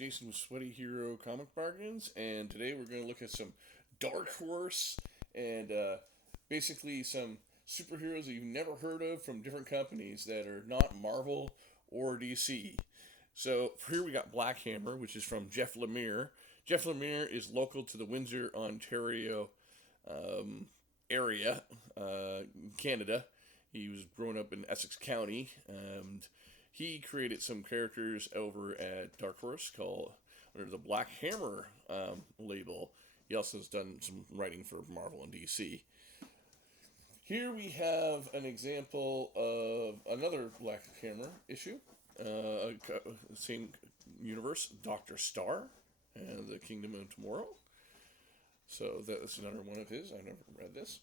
Jason with Sweaty Hero Comic Bargains, and today we're going to look at some Dark Horse and basically some superheroes that you've never heard of from different companies that are not Marvel or DC. So here we got Black Hammer, which is from Jeff Lemire. Jeff Lemire is local to the Windsor, Ontario area, Canada. He was growing up in Essex County, and he created some characters over at Dark Horse called under the Black Hammer label. He also has done some writing for Marvel and DC. Here we have an example of another Black Hammer issue, same universe, Doctor Star and the Kingdom of Tomorrow. So that's another one of his. I never read this.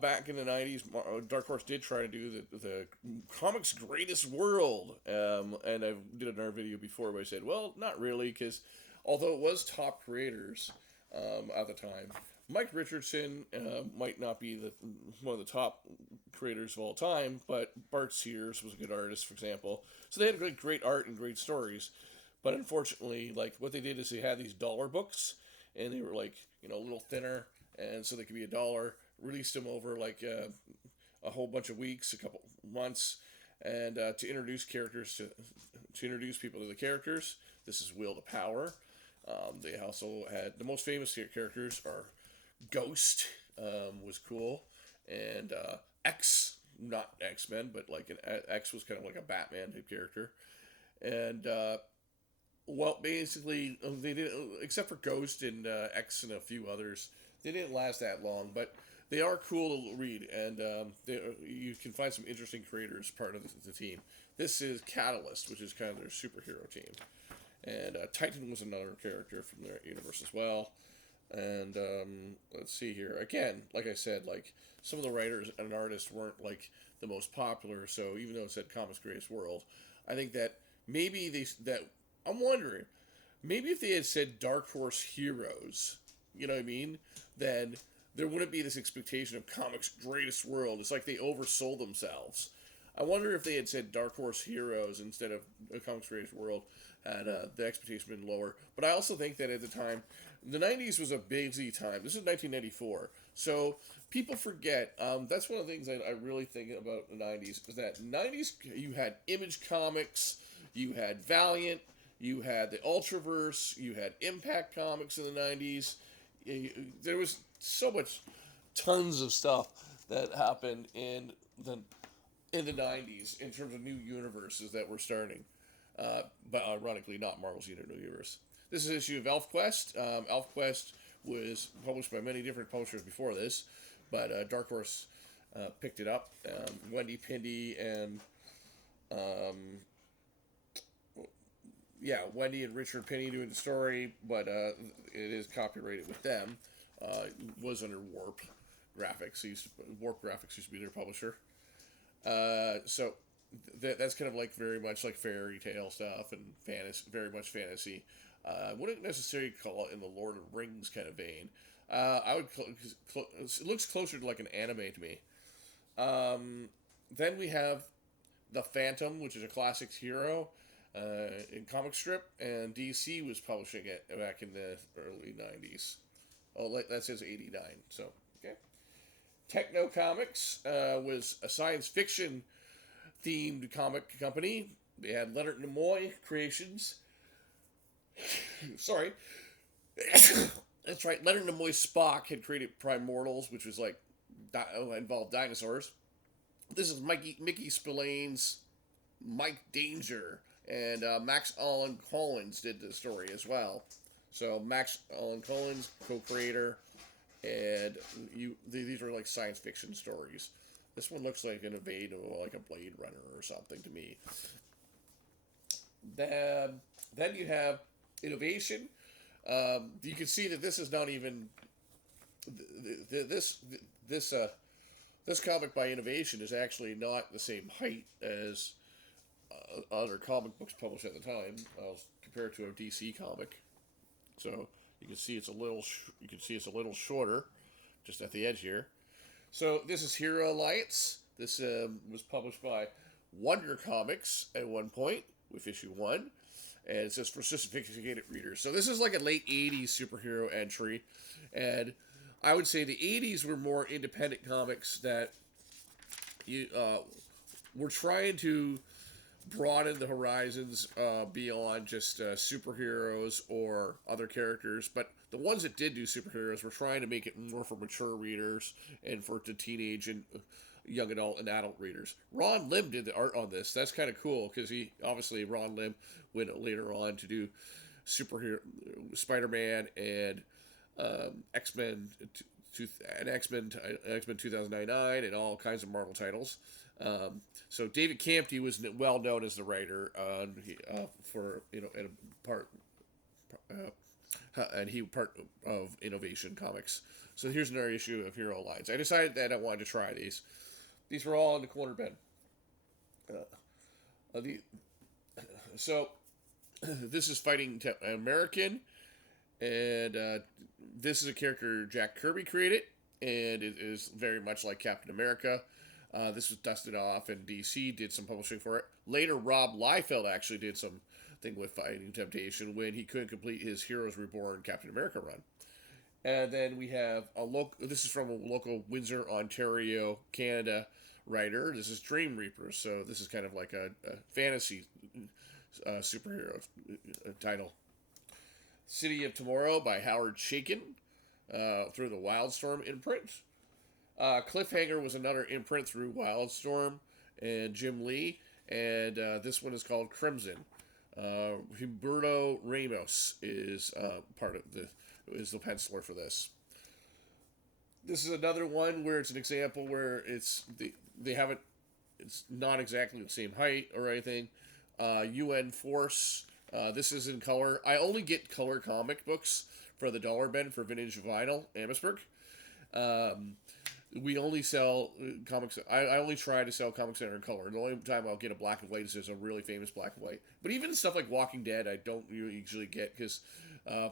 Back in the 90s, Dark Horse did try to do the comics greatest world. And I did another video before where I said, well, not really, because although it was top creators at the time, Mike Richardson might not be one of the top creators of all time, but Bart Sears was a good artist, for example. So they had great art and great stories. But unfortunately, like, what they did is they had these dollar books, and they were like, a little thinner, and so they could be $1. Released them over like a whole bunch of weeks, a couple months, and to introduce characters to introduce people to the characters. This is Will to Power. They also had the most famous characters are Ghost, was cool, and X, not X-Men, but like X was kind of like a Batman type character, and well, basically they did, except for Ghost and X and a few others, they didn't last that long, but they are cool to read, and you can find some interesting creators part of the team. This is Catalyst, which is kind of their superhero team. And Titan was another character from their universe as well. And let's see here. Again, like I said, like some of the writers and artists weren't like the most popular, so even though it said Comics Greatest World, I think that maybe I'm wondering, maybe if they had said Dark Horse Heroes, you know what I mean, then there wouldn't be this expectation of comics' greatest world. It's like they oversold themselves. I wonder if they had said Dark Horse Heroes instead of comics' greatest world, had the expectation been lower. But I also think that at the time, the 90s was a busy time. This is 1994. So people forget. That's one of the things I really think about the 90s, is that 90s, you had Image Comics, you had Valiant, you had the Ultraverse, you had Impact Comics in the 90s. There was so much, tons of stuff that happened in the 90s in terms of new universes that were starting. But ironically, not Marvel's universe. This is an issue of ElfQuest. ElfQuest was published by many different publishers before this, but Dark Horse picked it up. Wendy Pindi and Wendy and Richard Penny doing the story, but it is copyrighted with them. It was under Warp Graphics. Warp Graphics used to be their publisher. So that's kind of like very much like fairy tale stuff and fantasy, very much fantasy. Wouldn't necessarily call it in the Lord of the Rings kind of vein. I would. It looks closer to like an anime to me. Then we have the Phantom, which is a classic hero in comic strip, and DC was publishing it back in the early 90s. Oh, that says 89, so, okay. Techno Comics was a science fiction themed comic company. They had Leonard Nimoy Creations. Sorry. That's right, Leonard Nimoy Spock had created Primortals, which was like, involved dinosaurs. This is Mickey Spillane's Mike Danger, and Max Allan Collins did the story as well. So Max Allan Collins, co-creator, and these are like science fiction stories. This one looks like an evade or like a Blade Runner or something to me. Then you have Innovation. You can see that this is not even this comic by Innovation is actually not the same height as other comic books published at the time. Compared to a DC comic. So you can see it's a little shorter, just at the edge here. So this is Hero Alliance. This was published by Wonder Comics at one point with issue 1, and it says for sophisticated readers. So this is like a late '80s superhero entry, and I would say the '80s were more independent comics that you were trying to broaden the horizons beyond just superheroes or other characters. But the ones that did do superheroes were trying to make it more for mature readers and for the teenage and young adult and adult readers. Ron Lim did the art on this. That's kind of cool because Ron Lim went later on to do superhero Spider-Man and X-Men X-Men 2099 and all kinds of Marvel titles. So David Campty was well known as the writer for and part of Innovation Comics. So here's another issue of Hero Alliance. I decided that I wanted to try these. These were all in the corner bin. So this is Fighting American, and this is a character Jack Kirby created, and it is very much like Captain America. This was dusted off, and DC did some publishing for it. Later, Rob Liefeld actually did some thing with Fighting Temptation when he couldn't complete his Heroes Reborn Captain America run. And then we have this is from a local Windsor, Ontario, Canada writer. This is Dream Reaper, so this is kind of like a fantasy superhero title. City of Tomorrow by Howard Chaykin through the Wildstorm imprint. Cliffhanger was another imprint through Wildstorm and Jim Lee, and this one is called Crimson. Humberto Ramos is is the penciler for this. This is another one where it's an example where it's not exactly the same height or anything. UN Force. This is in color. I only get color comic books for the dollar bin for Vintage Vinyl, Amherstburg. We only sell comics. I only try to sell comics that are in color. The only time I'll get a black and white is there's a really famous black and white. But even stuff like Walking Dead, I don't usually get because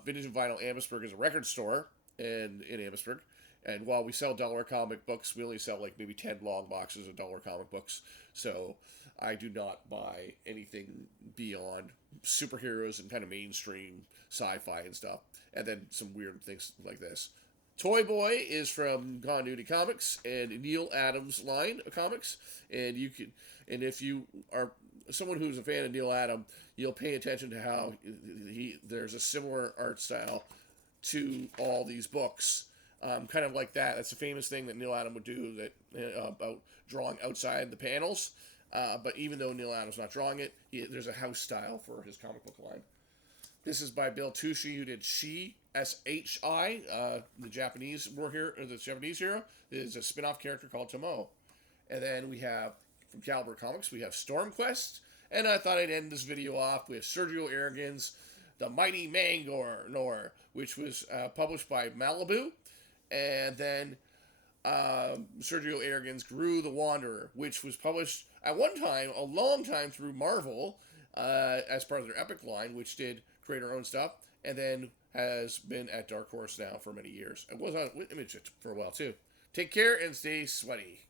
Vintage and Vinyl Amherstburg is a record store in Amherstburg. And while we sell dollar comic books, we only sell like maybe 10 long boxes of dollar comic books. So I do not buy anything beyond superheroes and kind of mainstream sci-fi and stuff. And then some weird things like this. Toy Boy is from Continuity Comics and Neil Adams line of comics, and if you are someone who's a fan of Neil Adams, you'll pay attention to how there's a similar art style to all these books, kind of like that. That's a famous thing that Neil Adams would do about drawing outside the panels. But even though Neil Adams not drawing it, there's a house style for his comic book line. This is by Bill Tucci, who did Shi, S-H-I, the Japanese hero. There's a spin-off character called Tomo. And then we have, from Caliber Comics, we have Stormquest. And I thought I'd end this video off with Sergio Aragon's The Mighty Mangor, which was published by Malibu. And then Sergio Aragon's Gru the Wanderer, which was published at one time, a long time, through Marvel as part of their Epic line, which did create our own stuff, and then has been at Dark Horse now for many years. It was on Image for a while too. Take care and stay sweaty.